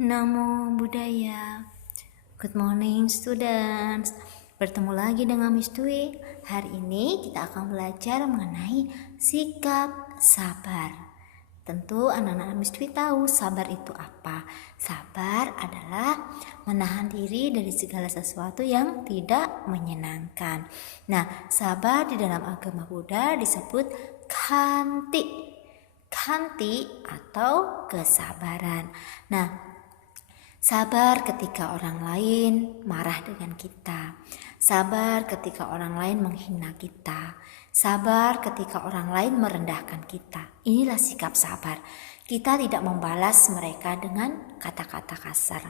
Namo Buddhaya. Good morning students. Bertemu lagi dengan Miss Dwi. Hari ini kita akan belajar mengenai sikap sabar. Tentu anak-anak Miss Dwi tahu sabar itu apa. Sabar adalah menahan diri dari segala sesuatu yang tidak menyenangkan. Nah, sabar di dalam agama Buddha disebut khanti. Khanti atau kesabaran. Nah, sabar ketika orang lain marah dengan kita. Sabar ketika orang lain menghina kita. Sabar ketika orang lain merendahkan kita. Inilah sikap sabar. Kita tidak membalas mereka dengan kata-kata kasar.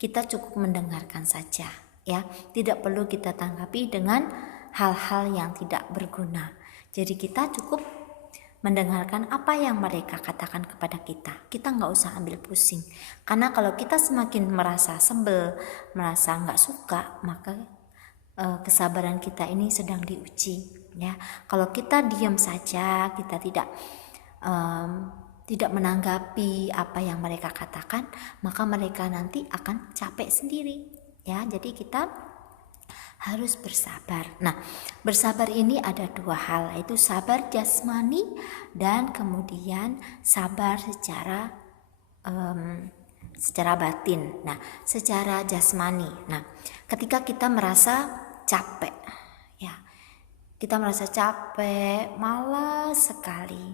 Kita cukup mendengarkan saja, ya. Tidak perlu kita tanggapi dengan hal-hal yang tidak berguna. Jadi kita cukup mendengarkan apa yang mereka katakan kepada kita. Kita nggak usah ambil pusing. Karena kalau kita semakin merasa sebel, merasa nggak suka, maka kesabaran kita ini sedang diuji. Ya, kalau kita diam saja, kita tidak menanggapi apa yang mereka katakan, maka mereka nanti akan capek sendiri. Ya, jadi kita harus bersabar. Nah, bersabar ini ada dua hal, yaitu sabar jasmani dan kemudian sabar secara batin. Nah, secara jasmani. Nah, ketika kita merasa capek, ya, kita merasa capek, malas sekali,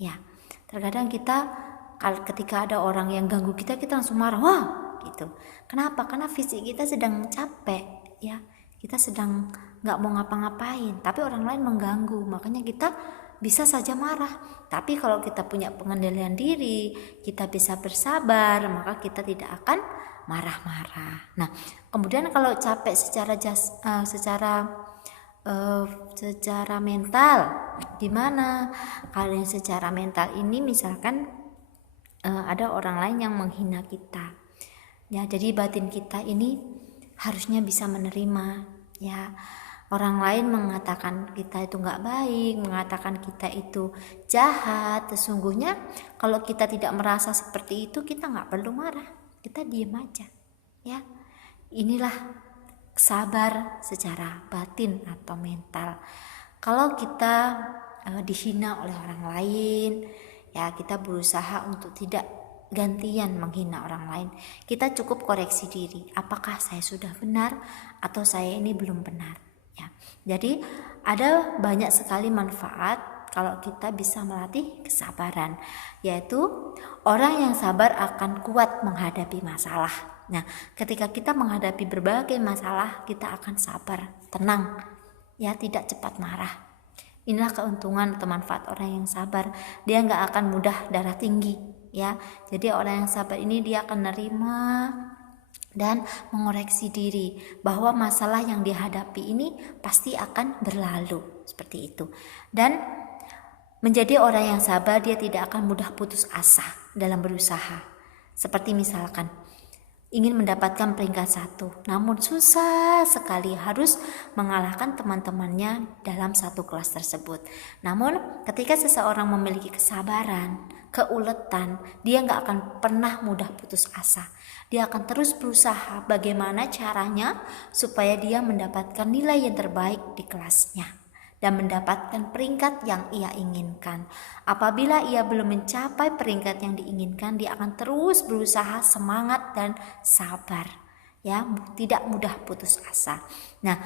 ya. Terkadang ketika ada orang yang ganggu kita langsung marah, wah, gitu. Kenapa? Karena fisik kita sedang capek, ya. Kita sedang gak mau ngapa-ngapain, tapi orang lain mengganggu, makanya kita bisa saja marah. Tapi kalau kita punya pengendalian diri, kita bisa bersabar, maka kita tidak akan marah-marah. Nah, kemudian kalau capek secara mental, gimana? Kalau yang secara mental ini misalkan ada orang lain yang menghina kita, ya, jadi batin kita ini harusnya bisa menerima, ya. Orang lain mengatakan kita itu nggak baik, mengatakan kita itu jahat. Sesungguhnya kalau kita tidak merasa seperti itu, kita nggak perlu marah, kita diam aja, ya. Inilah sabar secara batin atau mental. Kalau kita dihina oleh orang lain, ya, kita berusaha untuk tidak gantian menghina orang lain. Kita cukup koreksi diri, apakah saya sudah benar atau saya ini belum benar, ya. Jadi ada banyak sekali manfaat kalau kita bisa melatih kesabaran, yaitu orang yang sabar akan kuat menghadapi masalah. Nah, ketika kita menghadapi berbagai masalah, kita akan sabar, tenang, ya, tidak cepat marah. Inilah keuntungan atau manfaat orang yang sabar. Dia nggak akan mudah darah tinggi, ya. Jadi orang yang sabar ini dia akan nerima dan mengoreksi diri bahwa masalah yang dihadapi ini pasti akan berlalu, seperti itu. Dan menjadi orang yang sabar, dia tidak akan mudah putus asa dalam berusaha. Seperti misalkan ingin mendapatkan peringkat 1, namun susah sekali harus mengalahkan teman-temannya dalam satu kelas tersebut. Namun ketika seseorang memiliki kesabaran, keuletan, dia gak akan pernah mudah putus asa. Dia akan terus berusaha bagaimana caranya supaya dia mendapatkan nilai yang terbaik di kelasnya dan mendapatkan peringkat yang ia inginkan. Apabila ia belum mencapai peringkat yang diinginkan, dia akan terus berusaha, semangat dan sabar, ya, tidak mudah putus asa. Nah,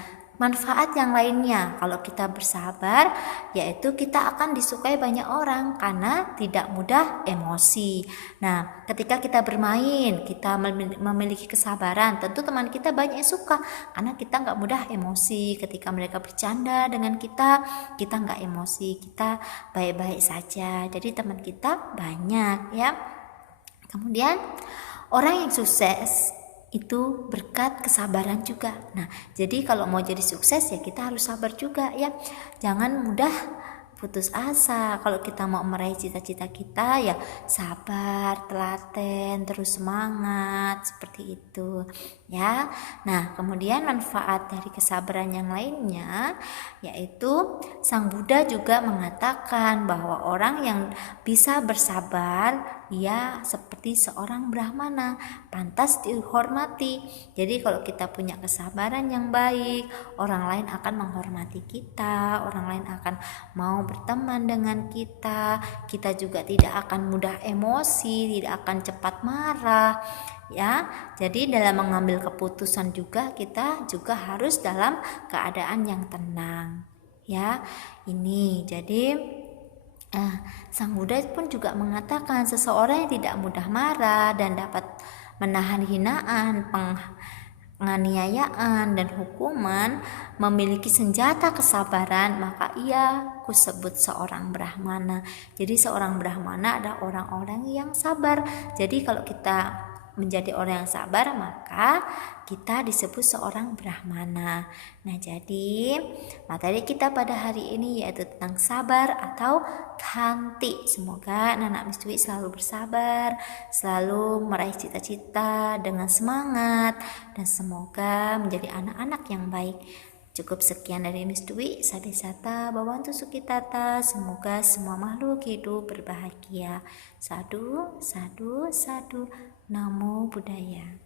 manfaat yang lainnya kalau kita bersabar, yaitu kita akan disukai banyak orang karena tidak mudah emosi. Nah, ketika kita bermain, kita memiliki kesabaran, tentu teman kita banyak yang suka karena kita nggak mudah emosi. Ketika mereka bercanda dengan kita nggak emosi, kita baik-baik saja. Jadi teman kita banyak, ya. Kemudian orang yang sukses itu berkat kesabaran juga. Nah, jadi kalau mau jadi sukses ya kita harus sabar juga, ya. Jangan mudah putus asa. Kalau kita mau meraih cita-cita kita, ya sabar, telaten, terus semangat, seperti itu, ya. Nah, kemudian manfaat dari kesabaran yang lainnya, yaitu Sang Buddha juga mengatakan bahwa orang yang bisa bersabar ia seperti seorang brahmana, pantas dihormati. Jadi kalau kita punya kesabaran yang baik, orang lain akan menghormati kita, orang lain akan mau berteman dengan kita. Kita juga tidak akan mudah emosi, tidak akan cepat marah. Ya, jadi dalam mengambil keputusan juga kita juga harus dalam keadaan yang tenang. Ya, ini jadi Sang Buddha pun juga mengatakan seseorang yang tidak mudah marah dan dapat menahan hinaan, penganiayaan dan hukuman, memiliki senjata kesabaran, maka ia kusebut seorang brahmana. Jadi seorang brahmana adalah orang-orang yang sabar. Jadi kalau kita menjadi orang yang sabar, maka kita disebut seorang brahmana. Nah, jadi materi kita pada hari ini yaitu tentang sabar atau khanti. Semoga anak-anak Mistui selalu bersabar, selalu meraih cita-cita dengan semangat, dan semoga menjadi anak-anak yang baik. Cukup sekian dari Mistui. Sadesata Bhavantu Sukhitata. Semoga semua makhluk hidup berbahagia. Sadu, sadu, sadu. Namo Buddhaya.